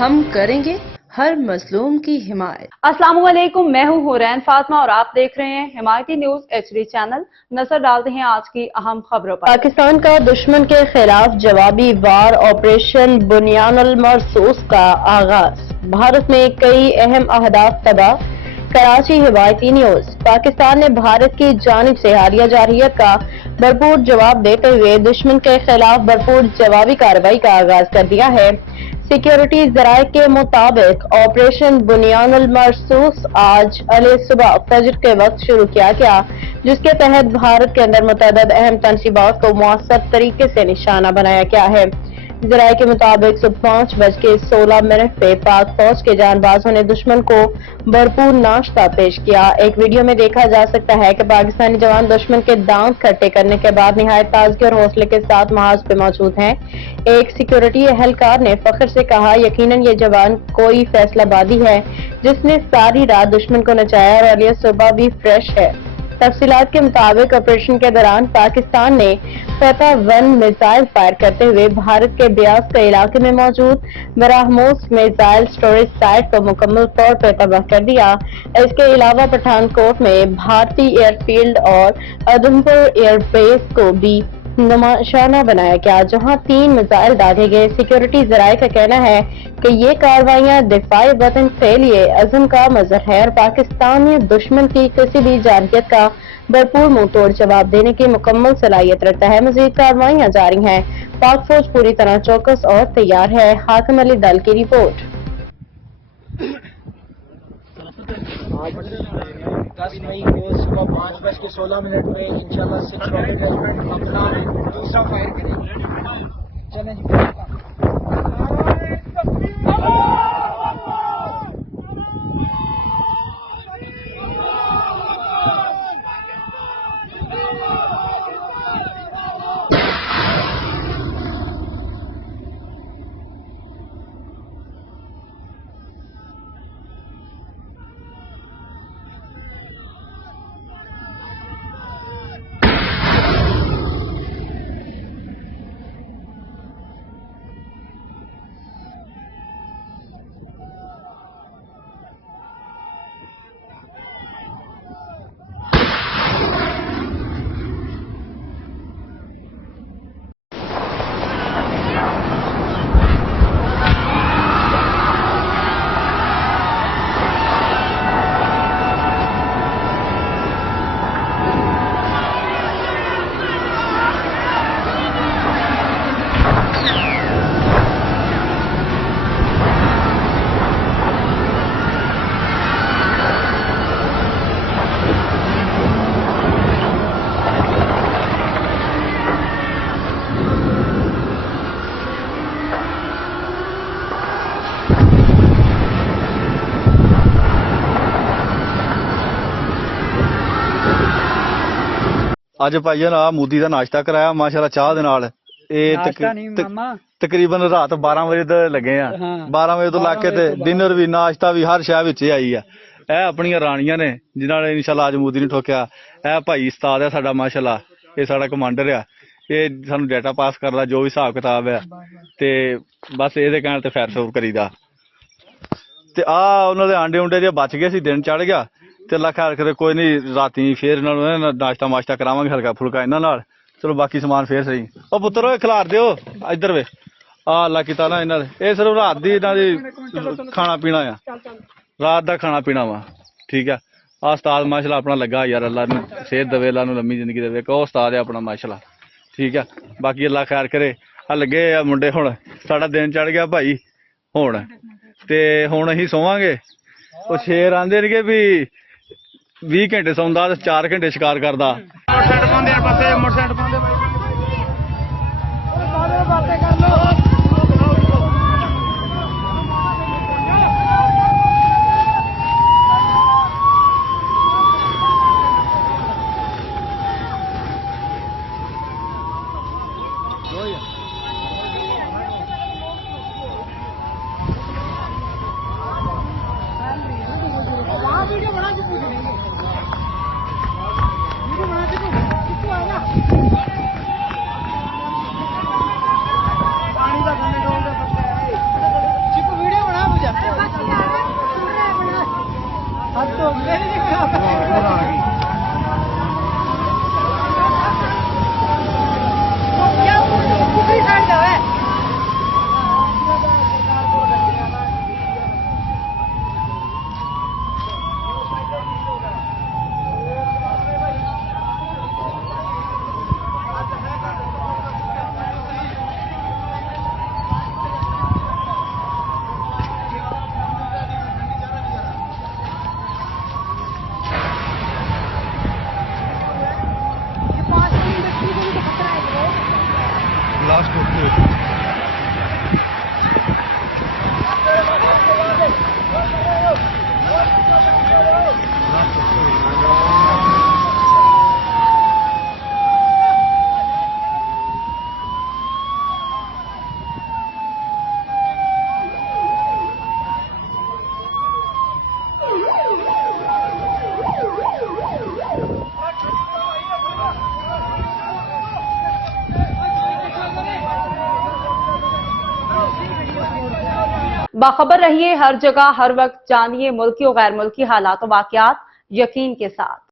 हम करेंगे हर मजलूम की हिमायत। अस्सलाम वालेकुम, मैं हूं हुरैन फातिमा और आप देख रहे हैं हिमायती न्यूज HD चैनल। नजर डालते हैं आज की अहम खबरों पर। पाकिस्तान का दुश्मन के खिलाफ जवाबी वार ऑपरेशन बुनियानुल मरसूस का आगाज। भारत में कई अहम अहदाफ तबाह। कराची हिमायती न्यूज। पाकिस्तान ने भारत की जानिब से हालिया जारहियत का भरपूर जवाब देते हुए दुश्मन के खिलाफ भरपूर जवाबी कार्रवाई का आगाज कर दिया है। सिक्योरिटी जराये के मुताबिक ऑपरेशन बुनियानुल मरसूस आज अले सुबह फजर के वक्त शुरू किया गया, जिसके तहत भारत के अंदर मुतअद्दिद अहम तनसीबात को मौसर तरीके से निशाना बनाया गया है। जराये के मुताबिक सुबह 5:16 पे पाक फौज के जानबाजों ने दुश्मन को भरपूर नाश्ता पेश किया। एक वीडियो में देखा जा सकता है कि पाकिस्तानी जवान दुश्मन के दांत खट्टे करने के बाद निहायत ताजगी और हौसले के साथ महाज पे मौजूद हैं। एक सिक्योरिटी एहलकार ने फख्र से कहा, यकीनन ये जवान कोई फैसलाबादी है जिसने सारी रात दुश्मन को नचाया और अलिया सुबह भी फ्रेश है। तफसीलात के मुताबिक ऑपरेशन के दौरान पाकिस्तान ने फतह 1 मिसाइल फायर करते हुए भारत के ब्यास के इलाके में मौजूद ब्रह्मोस मिसाइल स्टोरेज साइट को मुकम्मल तौर पर तबाह कर दिया। इसके अलावा पठानकोट में भारतीय एयरफील्ड और उधमपुर एयरबेस को भी निशाना बनाया गया, जहां 3 मिसाइल दागे गए। सिक्योरिटी जराये का कहना है कि ये कार्रवाइयां दिफाई वतन के लिए अज़म का मजहर है और पाकिस्तानी दुश्मन की किसी भी जारहियत का भरपूर मुंह तोड़ जवाब देने की मुकम्मल सलाहियत रखता है। मजीद कार्रवाइयां जारी हैं। पाक फौज पूरी तरह चौकस और तैयार है। हाकिम अली दल की रिपोर्ट। 10 मई को सुबह 5:16 पे इंशाल्लाह 6 रॉकेट अपना दूसरा फायर करेंगे। चलें जी। ਅੱਜ ਭਾਈਆਂ ਆ ਮੂਦੀ ਦਾ ਨਾਸ਼ਤਾ ਕਰਾਇਆ ਮਾਸ਼ਾਅੱਲਾ ਚਾਹ ਦੇ ਨਾਲ। ਇਹ ਤਕਰੀਬਨ ਰਾਤ 12 ਵਜੇ ਤੋਂ ਲੱਗੇ ਆ। 12 ਵਜੇ ਤੋਂ ਲਾ ਕੇ ਤੇ ਡਿਨਰ ਵੀ ਨਾਸ਼ਤਾ ਵੀ ਹਰ ਸ਼ੈ ਵਿੱਚ ਆਈ ਆ। ਇਹ ਆਪਣੀਆਂ ਰਾਣੀਆਂ ਨੇ ਜਿਨ੍ਹਾਂ ਨੇ ਇਨਸ਼ਾਅੱਲਾ ਅੱਜ ਮੂਦੀ ਨੂੰ ਠੋਕਿਆ। ਇਹ ਭਾਈ ਉਸਤਾਦ ਆ ਸਾਡਾ ਮਾਸ਼ਾਅੱਲਾ, ਇਹ ਸਾਡਾ ਕਮਾਂਡਰ ਆ। ਇਹ ਸਾਨੂੰ ਡਾਟਾ ਪਾਸ ਕਰਦਾ ਜੋ ਵੀ ਹਿਸਾਬ ਕਿਤਾਬ ਆ ਤੇ ਬਸ ਇਹਦੇ ਕਹਿਣ ਤੇ ਫੈਰ ਸ਼ੋਰ ਕਰੀਦਾ। ਤੇ ਆ ਉਹਨਾਂ ਦੇ ਆਂਡੇ ਉਂਡੇ ਜੇ ਬਚ ਗਏ ਸੀ, ਦਿਨ ਚੜ ਗਿਆ ਤੇ ਅੱਲਾ ਖੈਰ ਕਰੇ। ਕੋਈ ਨਹੀਂ ਰਾਤੀ ਫੇਰ ਇਹਨਾਂ ਨੂੰ ਨਾਸ਼ਤਾ ਮਾਸ਼ਤਾ ਕਰਾਵਾਂਗੇ ਹਲਕਾ ਫੁਲਕਾ ਇਹਨਾਂ ਨਾਲ। ਚਲੋ ਬਾਕੀ ਸਮਾਨ ਫੇਰ ਸਹੀ। ਉਹ ਪੁੱਤਰ ਓਏ ਖਿਲਾਰ ਦਿਓ ਇੱਧਰ ਵੇ। ਆ ਅੱਲਾ ਕੀਤਾ ਨਾ ਇਹਨਾਂ ਦੇ, ਇਹ ਸਿਰਫ ਰਾਤ ਦੀ ਇਹਨਾਂ ਦੀ ਖਾਣਾ ਪੀਣਾ ਆ, ਰਾਤ ਦਾ ਖਾਣਾ ਪੀਣਾ ਵਾ। ਠੀਕ ਆ। ਆ ਉਸਤਾਦ ਮਾਸ਼ਾਅੱਲਾ ਆਪਣਾ ਲੱਗਾ ਯਾਰ, ਅੱਲਾ ਨੂੰ ਸਿਹਤ ਦੇਵੇ, ਅੱਲਾ ਨੂੰ ਲੰਮੀ ਜ਼ਿੰਦਗੀ ਦੇਵੇ। ਕਹੋ ਉਸਤਾਦ ਆ ਆਪਣਾ ਮਾਸ਼ਾਅੱਲਾ। ਠੀਕ ਆ। ਬਾਕੀ ਅੱਲਾ ਖੈਰ ਕਰੇ। ਆ ਲੱਗੇ ਆ ਮੁੰਡੇ। ਹੁਣ ਸਾਡਾ ਦਿਨ ਚੜ ਗਿਆ ਭਾਈ ਹੁਣ, ਤੇ ਹੁਣ ਅਸੀਂ ਸੋਵਾਂਗੇ। ਉਹ ਸ਼ੇਰ ਆਂਦੇ ਨੇ ਵੀ 20 ਘੰਟੇ ਸੌਂਦਾ ਤੇ 4 ਘੰਟੇ ਸ਼ਿਕਾਰ ਕਰਦਾ। ਮੋਟਰਸਾਈਕਲ ਪਾਉਂਦੇ ਆ ਪਾਸੇ, ਮੋਟਰਸਾਈਕਲ ਪਾਉਂਦੇ ਬਾਈ। ਬਾतें कर लो। बाखबर रहिए हर जगह हर वक्त, जानिए मुल्की और गैर मुल्की हालात और वाकयात यकीन के साथ।